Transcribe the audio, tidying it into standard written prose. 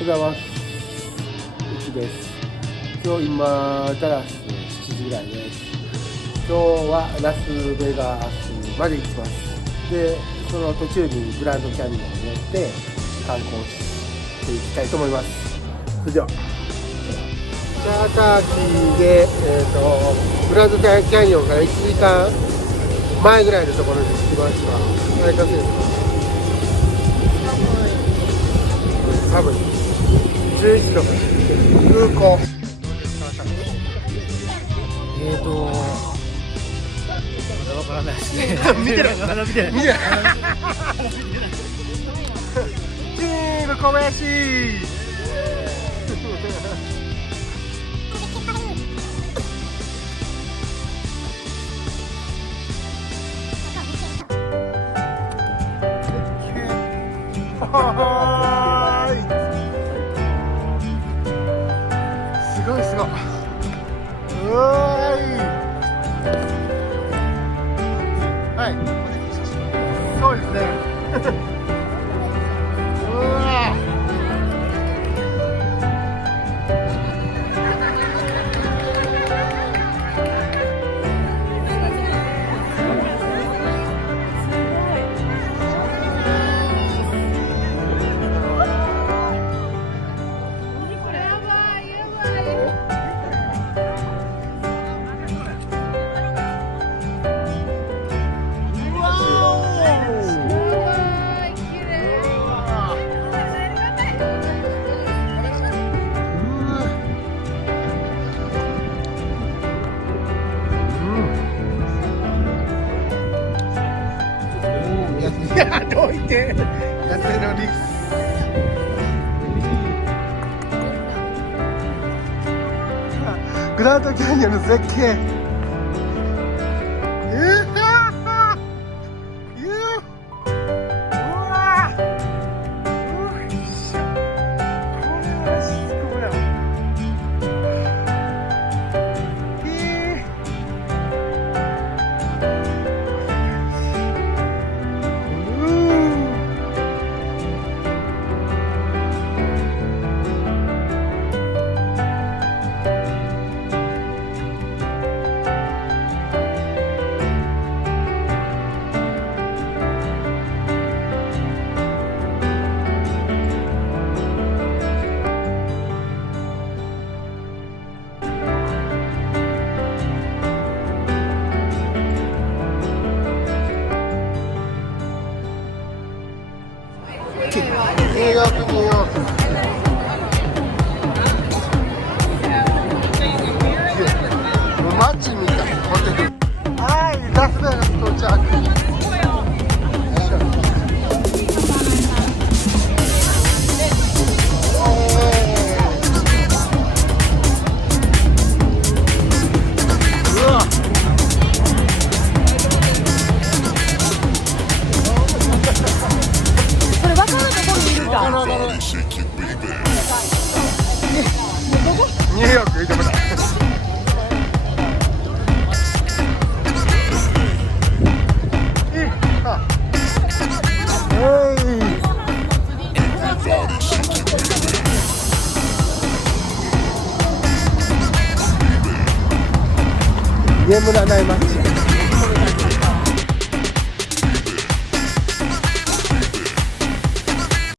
おはようございます。うちです。今日今ダラス7時ぐらいです。今日はラスベガスまで行きます。で、その途中にグランドキャニオンに乗って観光していきたいと思います。それではチャーター機で、グランドキャニオンから1時間前ぐらいのところに着きました。何かせですか？寒い。11度。空港。まだわからないですね。見てない。まだ見てない。見てない。チーム小林。すごいすごい。うわーい。はい。そうですね。うわどいてやってるのにグランドキャニオンの絶景ニューヨーク街みたいなホテル。はい、ラスベガス到着。ニューヨーク行ってました。眠らない街。